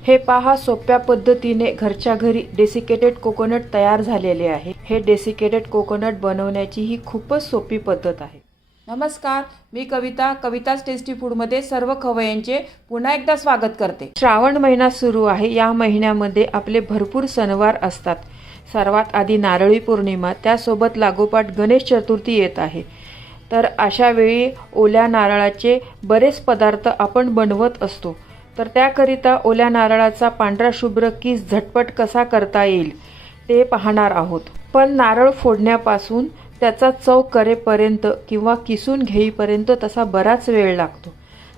हे पहा, सोप्या पद्धतीने घरच्या घरी डेसिकेटेड कोकोनट तयार झालेले आहे। हे डेसिकेटेड कोकोनट बनवण्याची ही खूपच सोपी पद्धत आहे। नमस्कार, मी कविता, कविताच टेस्टी फूडमध्ये सर्व खवय्यांचे पुन्हा एकदा स्वागत करते। श्रावण महिना सुरू आहे। या महिन्यामध्ये आपले भरपूर सणवार असतात। सर्वात आधी नारळी पौर्णिमा, त्यासोबत लागोपाठ गणेश चतुर्थी येत आहे। तर अशा वेळी ओल्या नारळाचे बरेच पदार्थ आपण बनवत असतो। तर त्याकरिता ओल्या नारळाचा पांढरा शुभ्र किस झटपट कसा करता येईल ते पाहणार आहोत। पण नारळ फोडण्यापासून त्याचा चव करेपर्यंत किंवा किसून घेईपर्यंत तसा बराच वेळ लागतो।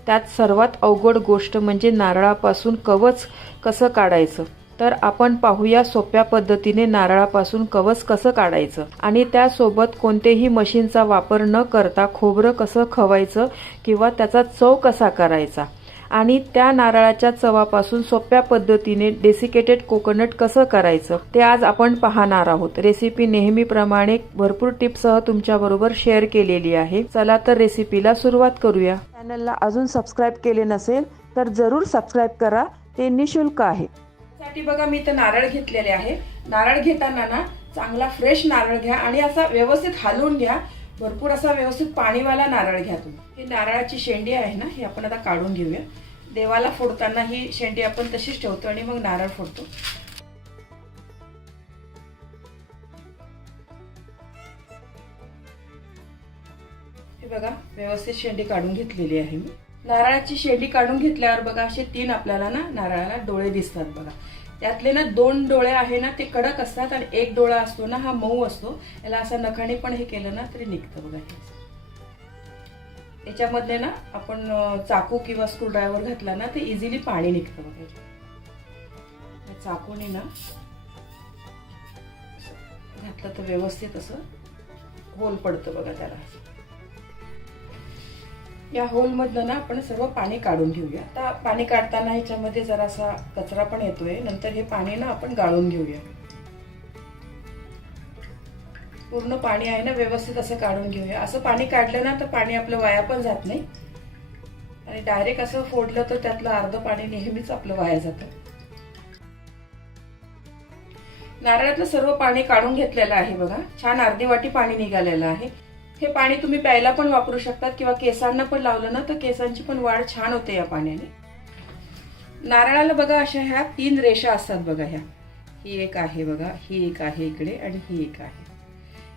त्यात सर्वात अवघड गोष्ट म्हणजे नारळापासून कवच कसं काढायचं। तर आपण पाहूया सोप्या पद्धतीने नारळापासून कवच कसं काढायचं आणि त्यासोबत कोणतेही मशीनचा वापर न करता खोबरं कसं खवायचं किंवा त्याचा चव कसा करायचा आणि त्या नारळाच्या चवापासून सोप्या पद्धतीने डेसिकेटेड कोकोनट कसं करायचं ते आज आपण पाहणार आहोत। रेसिपी नेहमीप्रमाणे भरपूर टिप्ससह तुमच्याबरोबर शेअर केलेली आहे। चला तर रेसिपीला सुरुवात करूया। चॅनलला अजून सबस्क्राइब केले नसेल तर जरूर सबस्क्राइब करा, ते निशुल्क आहे। साठी बघा, मी इथे नारळ घेतलेले आहे। नारळ घेताना ना चांगला फ्रेश नारळ घ्या आणि असा व्यवस्थित हलवून घ्या। भरपूर असा व्यवस्थित पाणीवाला नारळ घ्या तुम्ही। ही नारळाची शेंडी आहे ना, ही आपण आता काढून घेऊया। देवाला फोडताना ही शेंडी आपण तशीच ठेवतो आणि मग नारळ फोडतो। हे बघा, व्यवस्थित शेंडी काढून घेतलेली आहे मी। नारळाची शेंडी काढून घेतल्यावर बघा असे 3 आपल्याला ना नारळाला डोळे दिसतात बघा। त्यातले ना 2 डोळे आहे ना ते कडक असतात आणि एक डोळा असतो ना हा मऊ असतो। याला असं नखाने पण हे केलं ना तरी निघतं बघा। याच्यामध्ये ना आपण चाकू किंवा स्क्रूड्रायव्हर घातला ना ते इझिली पाणी निघतं बघा। चाकूने ना घातलं तर व्यवस्थित असं होल पडतं बघा त्याला। या होल मधलं ना आपण सर्व पाणी काढून घेऊया। आता पाणी काढताना ह्याच्यामध्ये जरासा कचरा पण येतोय, नंतर हे पाणी ना आपण गाळून घेऊया। पूर्ण पाणी आहे ना व्यवस्थित असं काढून घेऊया। असं पाणी काढलं ना तर पाणी आपलं वाया पण जात नाही आणि डायरेक्ट असं फोडलं तर त्यातलं अर्ध पाणी नेहमीच आपलं वाया जातं। नारळातलं सर्व पाणी काढून घेतलेलं आहे बघा। छान अर्धी वाटी पाणी निघालेलं आहे। हे पाणी तुम्ही प्यायला पण वापरू शकतात किंवा केसांना पण लावलं ना तर केसांची पण वाढ छान होते या पाण्याने। नारळाला बघा अशा ह्या 3 रेषा असतात बघा। ह्या ही एक आहे बघा, ही एक आहे इकडे आणि ही एक आहे।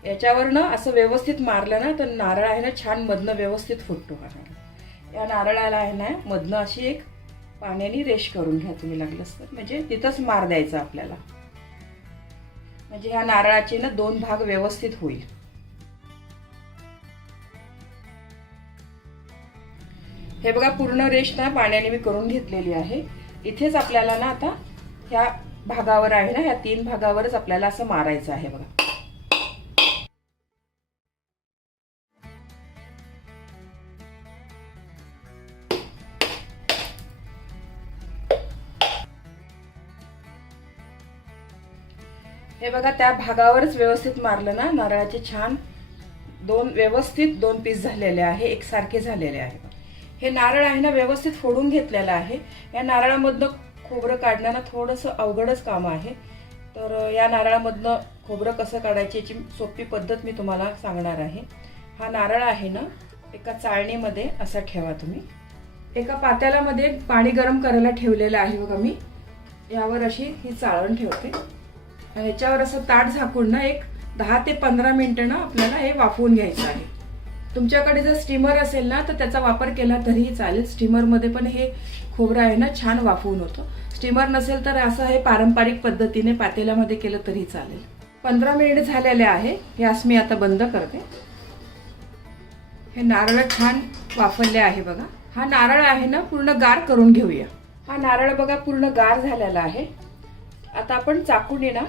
याच्यावर ना असं व्यवस्थित मारलं ना तर नारळ आहे ना छान मधनं व्यवस्थित फुटतो हा नारळ। या नारळाला आहे ना मधनं अशी एक पाण्याने रेष करून घ्या तुम्ही लागलंच तर, म्हणजे तिथंच मार द्यायचा आपल्याला, म्हणजे ह्या नारळाचे ना 2 भाग व्यवस्थित होईल। हे बघा, पूर्ण रेष ना पाण्याने मी करून घेतलेली आहे। इथेच आपल्याला ना आता ह्या भागावर आहे ना, ह्या 3 भागावरच आपल्याला असं मारायचं आहे बघा। हे बघा, त्या भागावरच व्यवस्थित मारलं ना नारळाचे छान व्यवस्थित 2 पीस झालेले आहे, एकसारखे झालेले आहे। हे नारळ आहे ना व्यवस्थित फोडून घेतलेलं आहे। या नारळामधनं खोबरं काढणं ना थोडंसं अवघडच काम आहे। तर या नारळामधनं खोबरं कसं काढायची याची सोपी पद्धत मी तुम्हाला सांगणार आहे। हा नारळ आहे ना एका चाळणीमध्ये असा ठेवा तुम्ही। एका पातेल्यामध्ये पाणी गरम करायला ठेवलेलं आहे बघा मी। यावर अशी ही चाळण ठेवते आणि याच्यावर असं ताट झाकून ना एक 10 ते 15 मिनिटं ना आपल्याला हे वाफवून घ्यायचं आहे। तुमच्याकडे जर स्टीमर असेल ना तर त्याचा वापर केला तरीही चालेल। स्टीमर मध्ये पण हे खोबरं आहे ना छान वाफवून होतं। स्टीमर नसेल तर असं हे पारंपरिक पद्धतीने पातेल्यामध्ये केलं तरी चालेल। 15 मिनिट झालेले आहे। गॅस मी आता बंद करते। हे नारळ छान वाफवले आहे बघा। हा नारळ आहे ना पूर्ण गार करून घेऊया। हा नारळ बघा पूर्ण गार झालेला आहे। आता आपण चाकूने ना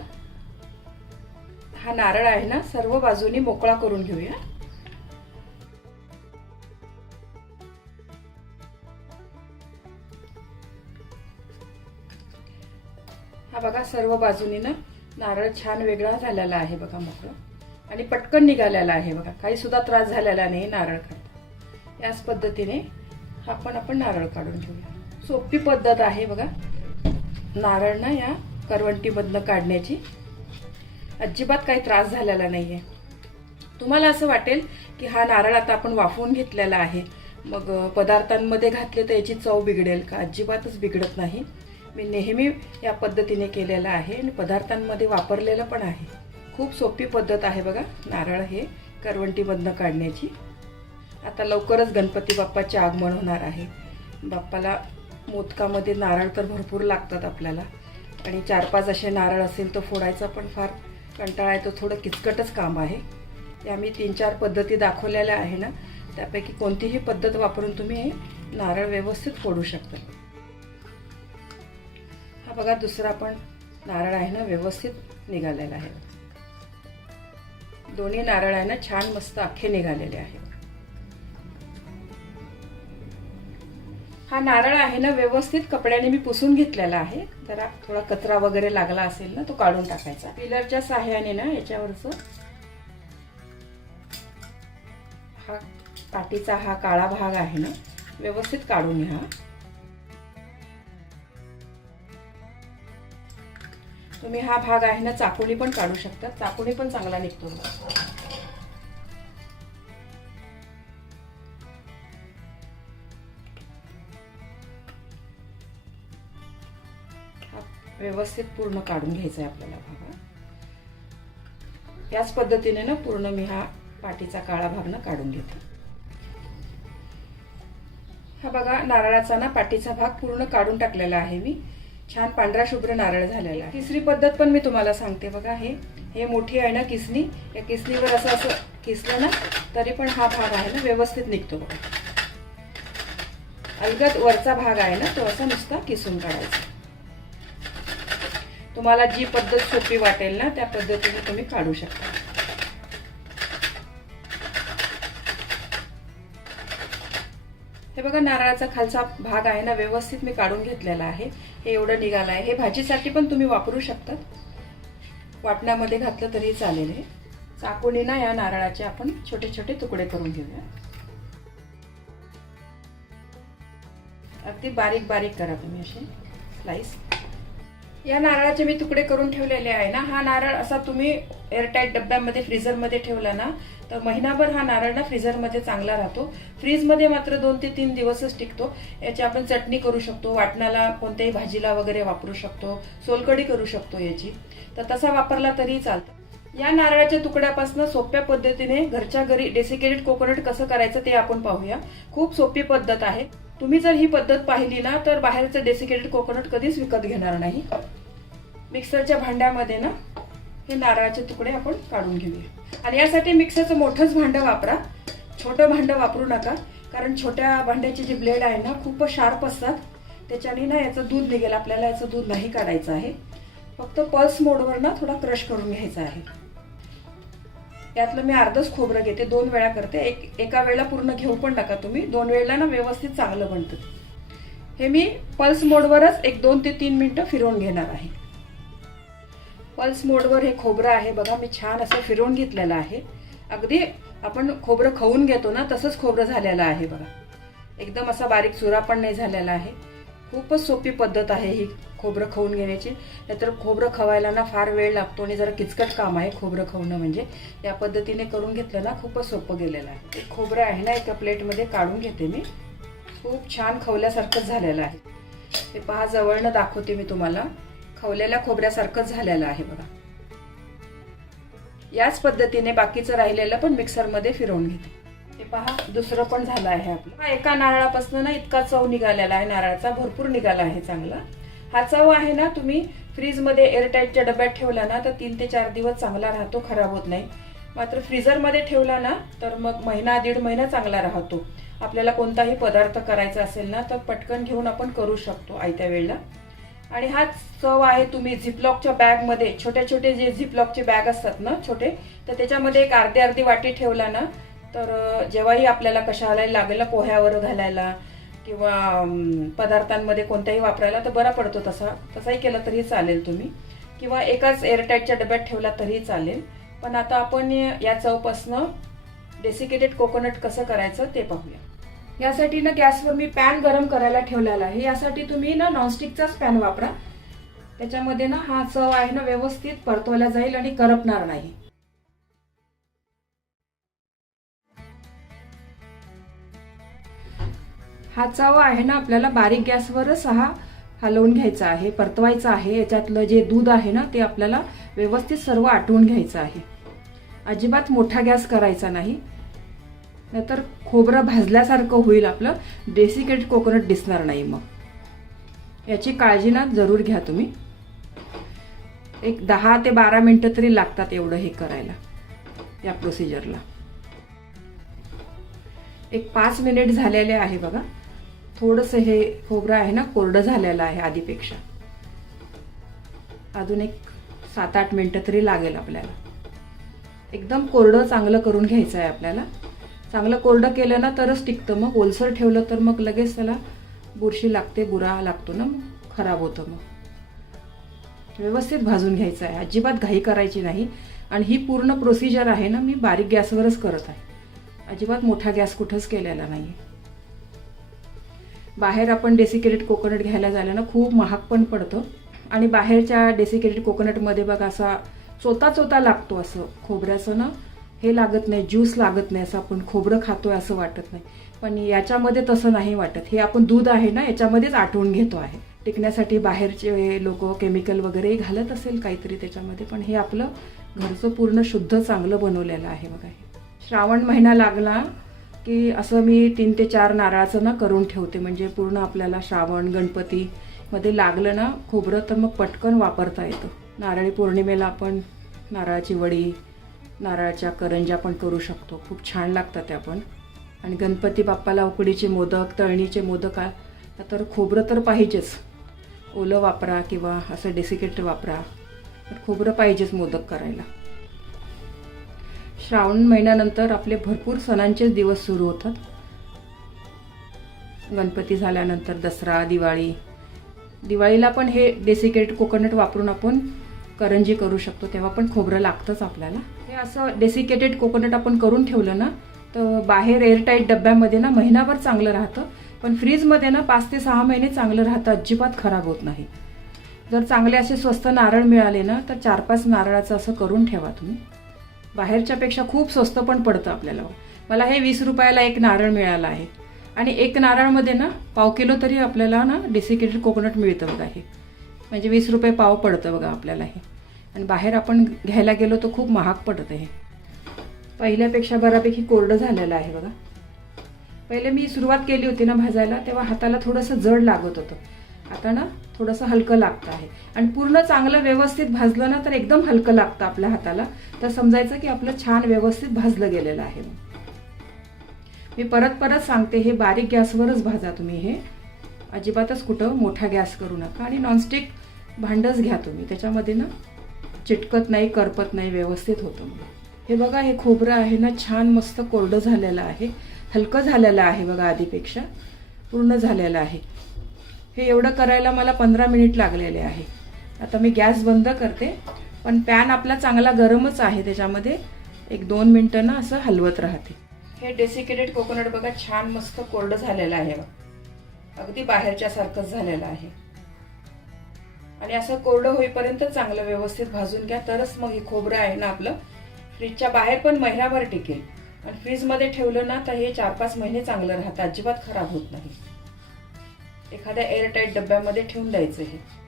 हा नारळ आहे ना सर्व बाजूनी मोकळा करून घेऊया। हा बघा, सर्व बाजूनी ना नारळ छान वेगळा झालेला आहे बघा, मोकळा आणि पटकन निघालेला आहे बघा। काही सुद्धा त्रास झालेला नाही नारळ काढताना। याच पद्धतीने आपण नारळ काढून घेऊया। सोपी पद्धत आहे बघा। नारळ ना या करवंटीमधनं काढण्याची अजिबात काही त्रास झालेला नाहीये. तुम्हाला असं वाटेल की हा नारळ आता आपण वाफवून घेतलेला आहे, मग पदार्थांमध्ये घातले तर याची चव बिघडेल का? अजिबातच बिघडत नाही. मी नेहमी या पद्धतीने केलेलं आहे आणि पदार्थांमध्ये वापरलेलं पण आहे. खूप सोपी पद्धत आहे बघा नारळ हे करवंटीमधनं काढण्याची. आता लवकरच गणपती बाप्पाचे आगमन होणार आहे. बाप्पाला मोदकामध्ये नारळ तर भरपूर लागतात आपल्याला, आणि 4-5 असे नारळ असेल तर फोडायचा पण फार कंटाळा येतो, थोडं किचकटच काम आहे. त्या मी 3-4 पद्धती दाखवलेल्या आहे ना, त्यापैकी कोणतीही पद्धत वापरून तुम्ही हे नारळ व्यवस्थित फोडू शकता. हा बघा दुसरा पण नारळ आहे ना व्यवस्थित निघालेला आहे. दोन्ही नारळ आहे ना छान मस्त अख्खे निघालेले आहे. हा नारळ आहे ना व्यवस्थित कपड्याने मी पुसून घेतलेला आहे. जरा थोडा कचरा वगैरे लागला असेल ना तो काढून टाकायचा. पिलरच्या सहाय्याने ना याच्यावरचं हा पाटीचा हा काळा भाग आहे ना व्यवस्थित काढून घ्या. तुम्ही हा भाग आहे ना चाकूने पण काढू शकता, चाकूने पण चांगला निघतो. व्यवस्थित पूर्ण काढून घ्यायचा आहे आपल्याला भाग. याच पद्धतीने ना पूर्ण मी हा पाटीचा काळा भाग ना काढून घेते. हा बघा नारळाचा ना पाटीचा भाग पूर्ण काढून टाकलेला आहे मी. छान पांढरा शुभ्र नारळ झालेला आहे. तिसरी पद्धत पण मी तुम्हाला सांगते बघा. हे मोठी आहे ना किसनी, या किसनीवर असं असं किसलं ना तरी पण हा भाग आहे ना व्यवस्थित निघतो बघा. अलगद वरचा भाग आहे ना तो असा नुसता किसून काढायचा. तुम्हाला जी पद्धत सोपी वाटेल ना त्या पद्धतीने तुम्ही काढू शकता. हे बघा नारळाचा खालचा भाग आहे ना व्यवस्थित मी काढून घेतलेला आहे. हे एवढं निघालं आहे. हे भाजीसाठी पण तुम्ही वापरू शकतात, वाटण्यामध्ये घातलं तरी चालेल. हे चाकूने ना या नारळाचे आपण छोटे छोटे तुकडे करून घेऊया. अगदी बारीक बारीक करा तुम्ही असे स्लाइस. या नारळाचे मी तुकडे करून ठेवलेले आहे ना. हा नारळ असा तुम्ही एअरटाईट डब्यामध्ये फ्रीझरमध्ये ठेवला ना तर महिनाभर हा नारळ ना फ्रीझरमध्ये चांगला राहतो. फ्रीजमध्ये मात्र 2 ते 3 दिवसच टिकतो. याची आपण चटणी करू शकतो, वाटणाला कोणत्याही भाजीला वगैरे वापरू शकतो, सोलकढी करू शकतो याची. तर तसा वापरला तरी चालतं. या नारळाच्या तुकड्यापासून सोप्या पद्धतीने घरच्या घरी डेसिकेटेड कोकोनट कसं करायचं ते आपण पाहूया. खूप सोपी पद्धत आहे. तुम्ही जर ही पद्धत पाहिली ना तर बाहेरचं डेसिकेटेड कोकोनट कधीच विकत घेणार नाही. मिक्सरच्या भांड्यामध्ये ना हे नारळाचे तुकडे आपण काढून घेऊया. आणि यासाठी मिक्सरचं मोठंच भांडं वापरा, छोटं भांडं वापरू नका. कारण छोट्या भांड्याचे जे ब्लेड आहे ना खूप शार्प असतात, त्याच्याने ना याचं दूध निघेल. आपल्याला याचं दूध नाही काढायचं आहे. फक्त पल्स मोडवर ना थोडा क्रश करून घ्यायचा आहे. यातलं मी अर्धच खोबरं घेते, 2 वेळा करते. एका वेळेला पूर्ण घेऊ पण नका तुम्ही, 2 वेळेला ना व्यवस्थित चांगलं बनतं. हे मी पल्स मोडवरच 1-2 ते 3 मिनिटं फिरवून घेणार आहे. पल्स मोडवर हे खोबरं आहे बघा, मी छान असं फिरवून घेतलेलं आहे. अगदी आपण खोबरं खाऊन घेतो ना तसंच खोबरं झालेलं आहे बघा. एकदम असा बारीक चुरा पण नाही झालेला आहे. खूपच सोपी पद्धत आहे ही खोबरं खाऊन घेण्याची. नाहीतर खोबरं खवायला ना फार वेळ लागतो आणि जरा किचकट काम आहे खोबरं खावणं. म्हणजे या पद्धतीने करून घेतलं ना खूपच सोपं गेलेलं आहे. एक खोबरं आहे ना एका प्लेटमध्ये काढून घेते मी. खूप छान खवल्यासारखंच झालेलं आहे. हे पहा जवळनं दाखवते मी तुम्हाला. खवलेल्या खोबऱ्यासारखंच झालेलं आहे बघा. याच पद्धतीने बाकीचं राहिलेलं पण मिक्सरमध्ये फिरवून घेते. हे पहा दुसरं पण झालं आहे आपलं. हा एका नारळापासून ना इतका चव निघालेला आहे, नारळाचा भरपूर निघाला आहे चांगला. हा चव आहे ना तुम्ही फ्रीजमध्ये एअरटाईटच्या डब्यात ठेवला ना तर 3 ते 4 दिवस चांगला राहतो, खराब होत नाही. मात्र फ्रीजरमध्ये ठेवला ना तर मग 1-1.5 महिना चांगला राहतो. आपल्याला कोणताही पदार्थ करायचा असेल ना तर पटकन घेऊन आपण करू शकतो आयत्या वेळेला. आणि हा चव आहे तुम्ही झिपलॉकच्या बॅगमध्ये, छोटे छोटे जे झिपलॉकचे बॅग असतात ना छोटे, तर त्याच्यामध्ये एक अर्धी वाटी ठेवला ना तर जेव्हाही आपल्याला कशाला लागेल, पोह्यावर घालायला किंवा पदार्थांमध्ये कोणत्याही वापरायला तर बरा पडतो. तसाही केला तरी चालेल तुम्ही, किंवा एकाच एअरटाईटच्या डब्यात ठेवला तरी चालेल. पण आता आपण या चवपासनं डेसिकेटेड कोकोनट कसं करायचं ते पाहूया. यासाठी ना गॅसवर मी पॅन गरम करायला ठेवलेला आहे. यासाठी तुम्ही ना नॉनस्टिकचाच पॅन वापरा. त्याच्यामध्ये ना हा चव आहे ना व्यवस्थित परतवला जाईल आणि करपणार नाही. हा चव आहे ना आपल्याला बारीक गॅसवरच हा हलवून घ्यायचा आहे, परतवायचा आहे. याच्यातलं जे दूध आहे ना ते आपल्याला व्यवस्थित सर्व आटवून घ्यायचं आहे. अजिबात मोठा गॅस करायचा नाही, नाहीतर खोबरं भाजल्यासारखं होईल, आपलं डेसिकेटेड कोकोनट दिसणार नाही. मग याची काळजी ना जरूर घ्या तुम्ही. एक 10 ते 12 मिनिटं तरी लागतात एवढं हे करायला, या प्रोसिजरला. एक 5 मिनिट झालेले आहे बघा. थोडंसं हे खोबरं आहे ना कोरडं झालेलं आहे आधीपेक्षा. अजून एक 7-8 मिनिटं तरी लागेल आपल्याला. एकदम कोरडं चांगलं करून घ्यायचं आहे आपल्याला. चांगलं कोरडं केलं ना तरच टिकतं. मग ओलसर ठेवलं तर मग लगेच त्याला बुरशी लागते, बुरा लागतो ना, खराब होतं. मग व्यवस्थित भाजून घ्यायचं आहे, अजिबात घाई करायची नाही. आणि ही पूर्ण प्रोसिजर आहे ना मी बारीक गॅसवरच करत आहे, अजिबात मोठा गॅस कुठंच केलेला नाही. बाहेर आपण डेसिकेटेड कोकोनट घ्यायला जायला ना खूप महाग पण पडतं. आणि बाहेरच्या डेसिकेटेड कोकोनटमध्ये बघा असा चोता लागतो, असं खोबऱ्याचं ना हे लागत नाही, ज्यूस लागत नाही, असं आपण खोबरं खातोय असं वाटत नाही. पण याच्यामध्ये तसं नाही वाटत. हे आपण दूध आहे ना याच्यामध्येच आटवून घेतो आहे. टिकण्यासाठी बाहेरचे लोक केमिकल वगैरे घालत असेल काहीतरी त्याच्यामध्ये, पण हे आपलं घरचं पूर्ण शुद्ध चांगलं बनवलेलं आहे बघा. हे श्रावण महिना लागला की असं मी 3 ते 4 नारळाचं ना करून ठेवते, म्हणजे पूर्ण आपल्याला श्रावण गणपती मध्ये लागलं ना खोबरं तर मग पटकन वापरता येतं. नारळी पौर्णिमेला आपण नारळाची वडी, नारळाच्या करंज्या पण करू शकतो, खूप छान लागतात त्या पण. आणि गणपती बाप्पाला उकडीचे मोदक, तळणीचे मोदक तर खोबरं तर पाहिजेच. ओलं वापरा किंवा असं डेसिकेटेड वापरा, तर खोबरं पाहिजेच मोदक करायला. श्रावण महिन्यानंतर आपले भरपूर सणांचेच दिवस सुरू होतात. गणपती झाल्यानंतर दसरा, दिवाळी. दिवाळीला पण हे डेसिकेटेड कोकोनट वापरून आपण करंजी करू शकतो, तेव्हा पण खोबरं लागतंच आपल्याला. हे असं डेसिकेटेड कोकोनट आपण करून ठेवलं ना तर बाहेर एअरटाईट डब्यामध्ये ना महिनाभर चांगलं राहतं, पण फ्रीजमध्ये ना 5 ते 6 महिने चांगलं राहतं, अजिबात खराब होत नाही. जर चांगले असे स्वस्त नारळ मिळाले ना तर 4-5 नारळाचं असं करून ठेवा तुम्ही. बाहेरच्यापेक्षा खूप स्वस्त पण पडतं आपल्याला. मला हे 20 रुपयाला एक नारळ मिळाला आहे. आणि एक नारळमध्ये ना पाव किलो तरी आपल्याला ना डेसिकेटेड कोकोनट मिळतं बघा. हे म्हणजे 20 रुपये पाव पडतं बघा आपल्याला हे. आणि बाहेर आपण घ्यायला गेलो तर खूप महाग पडतं. हे पहिल्यापेक्षा बऱ्यापैकी कोरडं झालेलं आहे बघा. पहिले मी सुरुवात केली होती ना भाजायला तेव्हा हाताला थोडंसं जड लागत होतं, आता ना थोडंसं हलकं लागतं आहे. आणि पूर्ण चांगलं व्यवस्थित भाजलं ना तर एकदम हलकं लागतं आपल्या हाताला, तर समजायचं की आपलं छान व्यवस्थित भाजलं गेलेलं आहे. मी परत सांगते, हे बारीक गॅसवरच भाजा तुम्ही. हे अजिबातच कुठं मोठा गॅस करू नका. आणि नॉनस्टिक भांडंच घ्या तुम्ही, त्याच्यामध्ये ना चिटकत नाही, करपत नाही, व्यवस्थित होतं. हे बघा, हे खोबरं आहे ना छान मस्त कोरडं झालेलं आहे, हलकं झालेलं आहे बघा, आधीपेक्षा पूर्ण झालेलं आहे. हे एवढं करायला मला 15 मिनिट लागलेले आहे. आता मी गॅस बंद करते, पण पॅन आपला चांगला गरमच आहे, त्याच्यामध्ये 1-2 मिनिटं ना असं हलवत राहते. हे डेसिकेटेड कोकोनट बघा छान मस्त कोरडं झालेलं आहे, अगदी बाहेरच्या सारखंच झालेलं आहे. आणि असं कोरडं होईपर्यंत चांगलं व्यवस्थित भाजून घ्या, तरच मग हे खोबरं आहे ना आपलं फ्रीजच्या बाहेर पण महिनाभर टिकेल. आणि फ्रीजमध्ये ठेवलं ना तर हे 4-5 महिने चांगलं राहतं, अजिबात खराब होत नाही. एखाद्या एअरटाईट डब्यामध्ये ठेवून द्यायचं. हे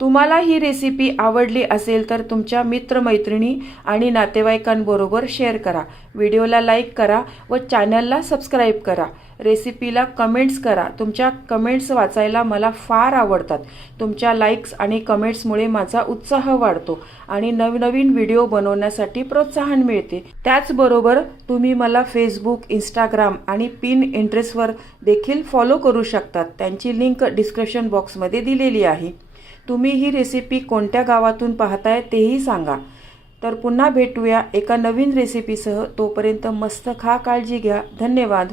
तुम्हाला ही रेसिपी आवडली असेल तर तुमच्या मित्रमैत्रिणी आणि नातेवाईकांबरोबर शेअर करा. व्हिडिओला लाईक करा व चॅनलला सबस्क्राईब करा. रेसिपीला कमेंट्स करा. तुमच्या कमेंट्स वाचायला मला फार आवडतात. तुमच्या लाईक्स आणि कमेंट्समुळे माझा उत्साह वाढतो आणि नवनवीन व्हिडिओ बनवण्यासाठी प्रोत्साहन मिळते. त्याचबरोबर तुम्ही मला फेसबुक, इंस्टाग्राम आणि पिनइंटरेस्टवर देखील फॉलो करू शकतात. त्यांची लिंक डिस्क्रिप्शन बॉक्समध्ये दिलेली आहे. तुम्ही ही रेसिपी कोणत्या गावातून पाहताय तेही सांगा. तर पुन्हा भेटूया एका नवीन रेसिपीसह. तोपर्यंत मस्त खा, काळजी घ्या. धन्यवाद.